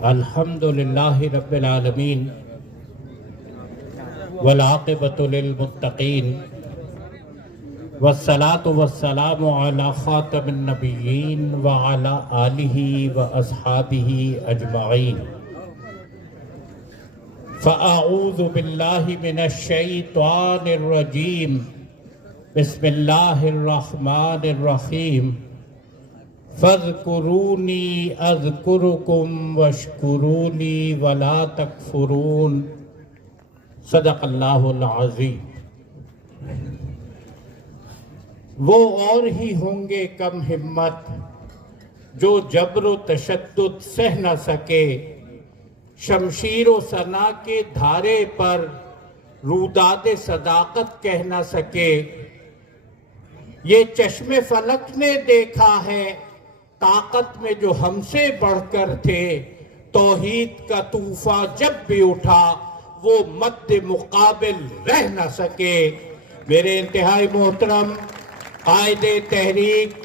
الحمدللہ رب العالمین والعاقبۃ للمتقین والصلاة والسلام علی خاتم النبیین وعلی آلہ واصحابہ اجمعین۔ فاعوذ باللہ من الشیطان الرجیم، بسم اللہ الرحمن الرحیم۔ فاذکرونی اذکرکم واشکرونی ولا تکفرون۔ صدق اللہ العظیم۔ وہ اور ہی ہوں گے کم ہمت جو جبر و تشدد سہ نہ سکے، شمشیر و ثنا کے دھارے پر روداد صداقت کہہ نہ سکے۔ یہ چشم فلک نے دیکھا ہے طاقت میں جو ہم سے بڑھ کر تھے، توحید کا طوفان جب بھی اٹھا وہ مد مقابل رہ نہ سکے۔ میرے انتہائی محترم قائد تحریک،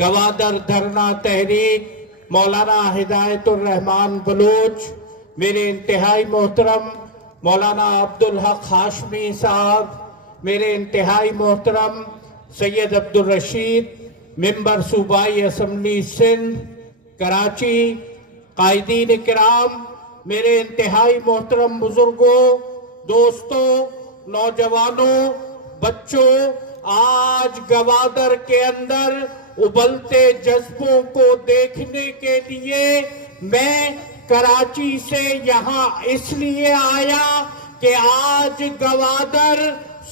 گوادر دھرنا تحریک مولانا ہدایت الرحمان بلوچ، میرے انتہائی محترم مولانا عبدالحق ہاشمی صاحب، میرے انتہائی محترم سید عبدالرشید ممبر صوبائی اسمبلی سندھ کراچی، قائدین کرام، میرے انتہائی محترم بزرگوں، دوستوں، نوجوانوں، بچوں، آج گوادر کے اندر ابلتے جذبوں کو دیکھنے کے لیے میں کراچی سے یہاں اس لیے آیا کہ آج گوادر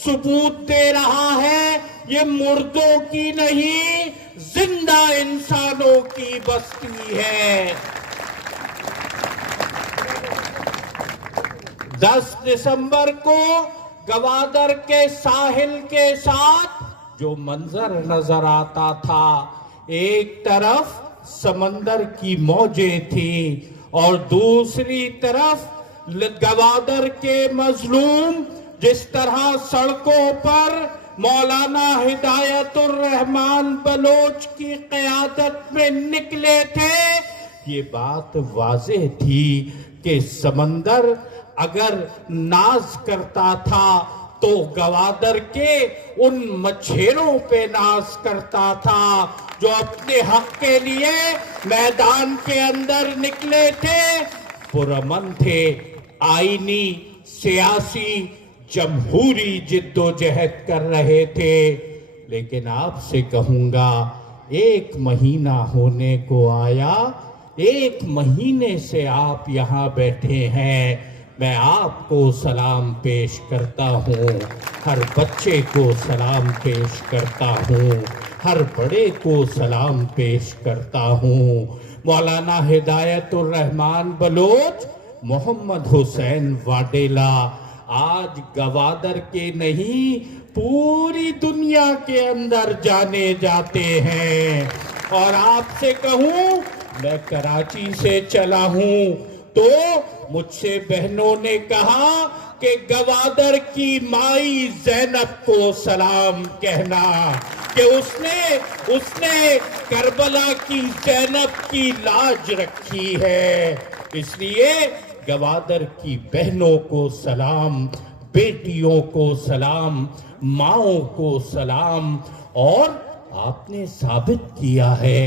ثبوت دے رہا ہے یہ مردوں کی نہیں زندہ انسانوں کی بستی ہے۔ 10 دسمبر کو گوادر کے ساحل کے ساتھ جو منظر نظر آتا تھا، ایک طرف سمندر کی موجیں تھیں اور دوسری طرف گوادر کے مظلوم جس طرح سڑکوں پر مولانا ہدایت الرحمان بلوچ کی قیادت میں نکلے تھے، یہ بات واضح تھی کہ سمندر اگر ناز کرتا تھا تو گوادر کے ان مچھیروں پہ ناز کرتا تھا جو اپنے حق کے لیے میدان کے اندر نکلے تھے، پرامن تھے، آئینی، سیاسی، جمہوری جد و جہد کر رہے تھے۔ لیکن آپ سے کہوں گا 1 مہینہ ہونے کو آیا، 1 مہینے سے آپ یہاں بیٹھے ہیں، میں آپ کو سلام پیش کرتا ہوں، ہر بچے کو سلام پیش کرتا ہوں، ہر بڑے کو سلام پیش کرتا ہوں۔ مولانا ہدایت الرحمان بلوچ، محمد حسین واڈیلا آج گوادر کے نہیں پوری دنیا کے اندر جانے جاتے ہیں۔ اور آپ سے کہوں میں کراچی سے چلا ہوں تو مجھ سے بہنوں نے کہا کہ گوادر کی مائی زینب کو سلام کہنا کہ اس نے کربلا کی زینب کی لاج رکھی ہے۔ اس لیے گوادر کی بہنوں کو سلام، بیٹیوں کو سلام، ماؤں کو سلام۔ اور آپ نے ثابت کیا ہے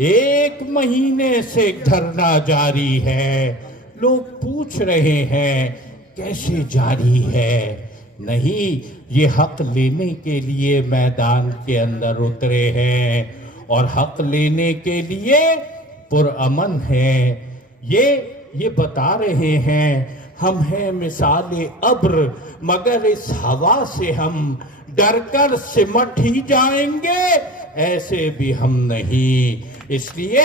1 مہینے سے دھرنا جاری ہے۔ لوگ پوچھ رہے ہیں کیسے جاری ہے؟ نہیں، یہ حق لینے کے لیے میدان کے اندر اترے ہیں اور حق لینے کے لیے پرامن ہیں۔ یہ بتا رہے ہیں ہم ہیں مثال ابر، مگر اس ہوا سے ہم ڈر کر سمٹ ہی جائیں گے، ایسے بھی ہم نہیں۔ اس لیے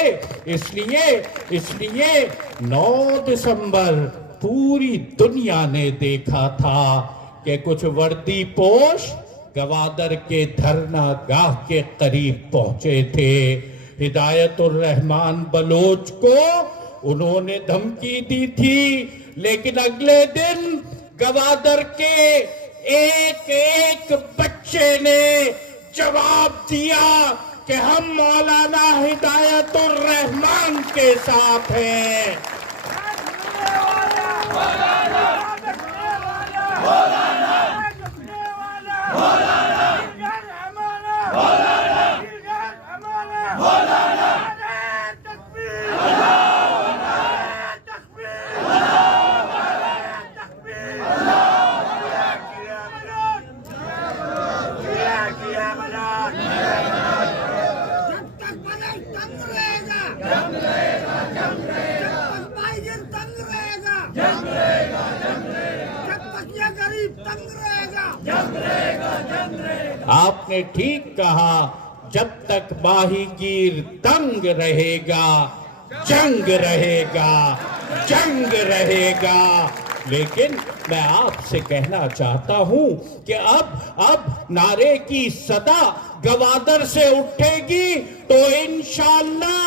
9 دسمبر پوری دنیا نے دیکھا تھا کہ کچھ وردی پوش گوادر کے دھرنا گاہ کے قریب پہنچے تھے۔ ہدایت الرحمان بلوچ کو انہوں نے دھمکی دی تھی، لیکن اگلے دن گوادر کے ایک بچے نے جواب دیا کہ ہم مولانا ہدایت الرحمان کے ساتھ ہیں۔ آپ نے ٹھیک کہا، جب تک ماہی گیر تنگ رہے گا جنگ رہے گا، جنگ رہے گا۔ لیکن میں آپ سے کہنا چاہتا ہوں کہ اب نعرے کی صدا گوادر سے اٹھے گی تو انشاءاللہ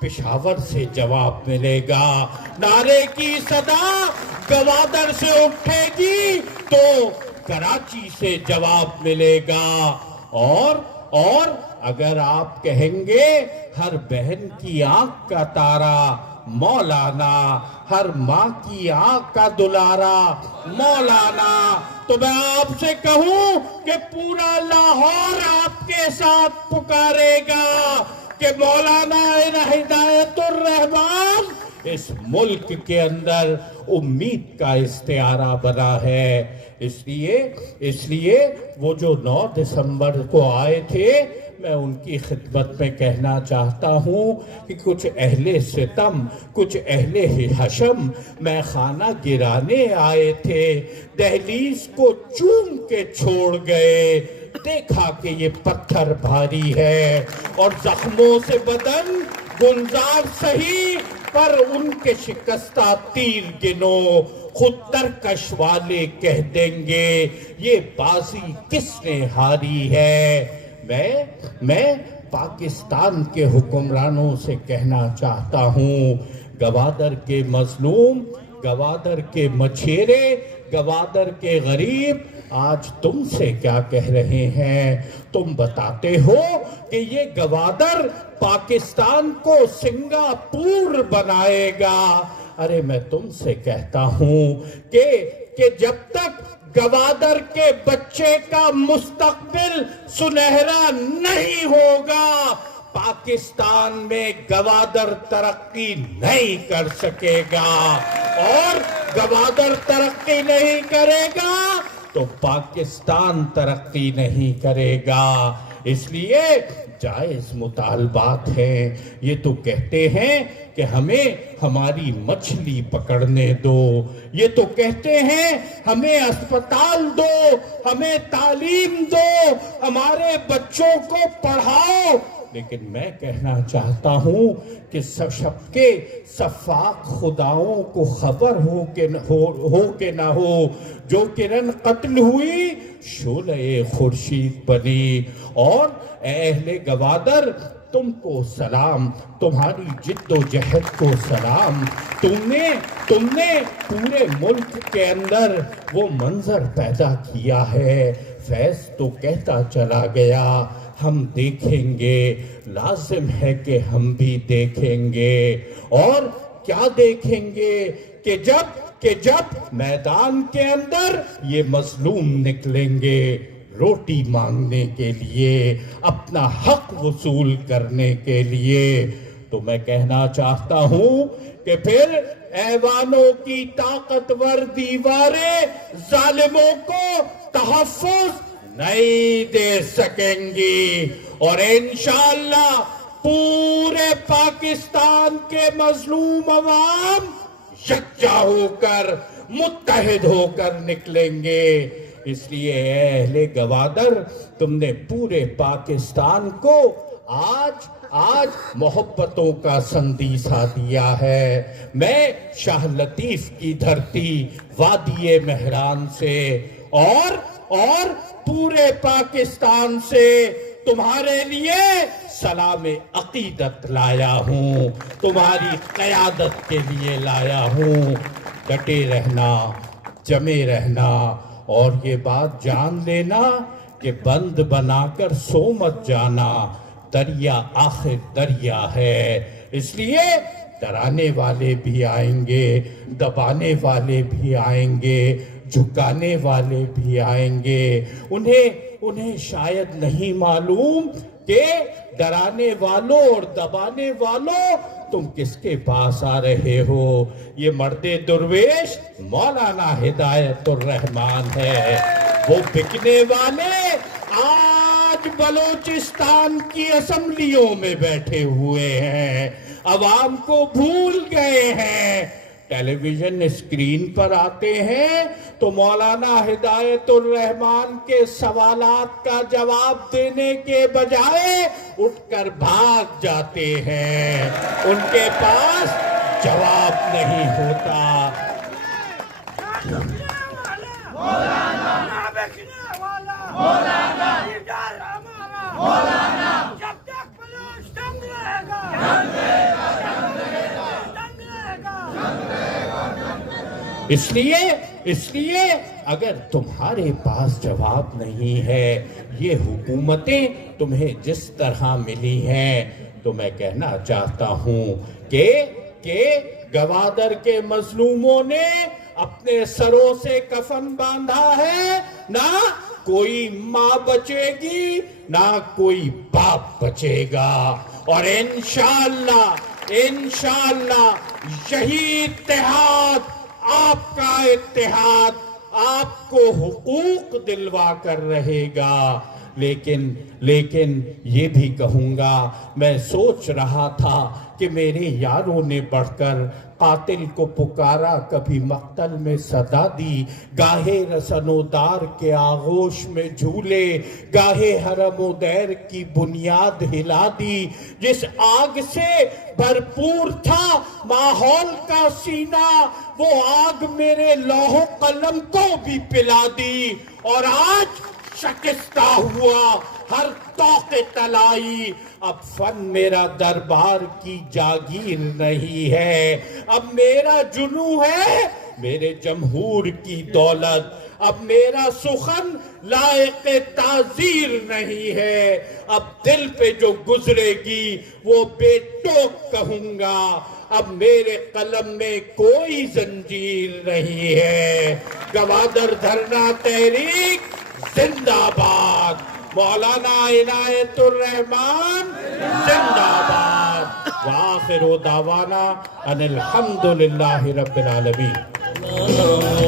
پشاور سے جواب ملے گا۔ نعرے کی صدا گوادر سے اٹھے گی تو کراچی سے جواب ملے گا، اور اگر آپ کہیں گے ہر بہن کی آنکھ کا تارا مولانا، ہر ماں کی آنکھ کا دلارا مولانا، تو میں آپ سے کہوں کہ پورا لاہور آپ کے ساتھ پکارے گا کہ مولانا ہدایت الرحمان اس ملک کے اندر امید کا استعارہ بنا ہے۔ اس لیے وہ جو 9 دسمبر کو آئے تھے، میں ان کی خدمت میں کہنا چاہتا ہوں کہ کچھ اہل ستم، کچھ اہل حشم میں خانہ گرانے آئے تھے، دہلیز کو چوم کے چھوڑ گئے، دیکھا کہ یہ پتھر بھاری ہے اور زخموں سے بدن گلزار سہی، پر ان کے شکستہ تیر گنو، خود ترکش والے کہہ دیں گے یہ بازی کس نے ہاری ہے۔ میں پاکستان کے حکمرانوں سے کہنا چاہتا ہوں، گوادر کے مظلوم، گوادر کے مچھیرے، گوادر کے غریب آج تم سے کیا کہہ رہے ہیں؟ تم بتاتے ہو کہ یہ گوادر پاکستان کو سنگاپور بنائے گا۔ ارے میں تم سے کہتا ہوں کہ جب تک گوادر کے بچے کا مستقبل سنہرا نہیں ہوگا، پاکستان میں گوادر ترقی نہیں کر سکے گا، اور گوادر ترقی نہیں کرے گا تو پاکستان ترقی نہیں کرے گا۔ اس لیے جائز مطالبات ہیں، یہ تو کہتے ہیں کہ ہمیں ہماری مچھلی پکڑنے دو، یہ تو کہتے ہیں ہمیں اسپتال دو، ہمیں تعلیم دو، ہمارے بچوں کو پڑھاؤ، لیکن میں کہنا چاہتا ہوں کہ سب کے صفاق خداؤں کو خبر ہو کہ نہ ہو، جو کرن قتل ہوئی شعلۂ خورشید بنی۔ اور اے اہل گوادر، تم کو سلام، تمہاری جد و جہد کو سلام، تم نے پورے ملک کے اندر وہ منظر پیدا کیا ہے۔ فیض تو کہتا چلا گیا ہم دیکھیں گے، لازم ہے کہ ہم بھی دیکھیں گے، اور کیا دیکھیں گے کہ جب میدان کے اندر یہ مظلوم نکلیں گے روٹی مانگنے کے لیے، اپنا حق وصول کرنے کے لیے، تو میں کہنا چاہتا ہوں کہ پھر ایوانوں کی طاقتور دیواریں ظالموں کو تحفظ نہیں دے سکیں گی، اور انشاءاللہ پورے پاکستان کے مظلوم عوام یکجا ہو کر، متحد ہو کر نکلیں گے۔ اس لیے اے اہل گوادر، تم نے پورے پاکستان کو آج محبتوں کا سندیسہ دیا ہے۔ میں شاہ لطیف کی دھرتی وادی مہران سے اور پورے پاکستان سے تمہارے لیے سلام عقیدت لایا ہوں، تمہاری قیادت کے لیے لایا ہوں۔ ڈٹے رہنا، جمے رہنا، اور یہ بات جان لینا کہ بند بنا کر سو مت جانا، دریا آخر دریا ہے۔ اس لیے ڈرانے والے بھی آئیں گے، دبانے والے بھی آئیں گے، جھکانے والے بھی آئیں گے۔ انہیں شاید نہیں معلوم کہ ڈرانے والوں اور دبانے والوں تم کس کے پاس آ رہے ہو۔ یہ مرد درویش مولانا ہدایت الرحمان ہے۔ وہ بکنے والے آج بلوچستان کی اسمبلیوں میں بیٹھے ہوئے ہیں، عوام کو بھول گئے ہیں۔ ٹیلی ویژن اسکرین پر آتے ہیں تو مولانا ہدایت الرحمان کے سوالات کا جواب دینے کے بجائے اٹھ کر بھاگ جاتے ہیں، ان کے پاس جواب نہیں ہوتا۔ اس لیے اگر تمہارے پاس جواب نہیں ہے، یہ حکومتیں تمہیں جس طرح ملی ہیں، تو میں کہنا چاہتا ہوں کہ گوادر کے مظلوموں نے اپنے سروں سے کفن باندھا ہے، نہ کوئی ماں بچے گی نہ کوئی باپ بچے گا، اور انشاءاللہ یہی اتحاد، آپ کا اتحاد آپ کو حقوق دلوا کر رہے گا۔ لیکن یہ بھی کہوں گا، میں سوچ رہا تھا کہ میرے یاروں نے بڑھ کر قاتل کو پکارا، کبھی مقتل میں صدا دی، گاہے رسن و دار کے آغوش میں جھولے، گاہے حرم و دیر کی بنیاد ہلا دی۔ جس آگ سے بھرپور تھا ماحول کا سینہ، وہ آگ میرے لوح و قلم کو بھی پلا دی، اور آج شکستہ ہوا ہر طوق طلائی۔ اب فن میرا دربار کی جاگیر نہیں ہے، اب میرا جنوں ہے میرے جمہور کی دولت، اب میرا سخن لائق تعزیر نہیں ہے، اب دل پہ جو گزرے گی وہ بے ٹوک کہوں گا، اب میرے قلم میں کوئی زنجیر نہیں ہے۔ گوادر دھرنا تحریک زندہ باد، مولانا عنایت الرحمان زندہ باد، وآخر دعوانا ان الحمدللہ رب العالمین۔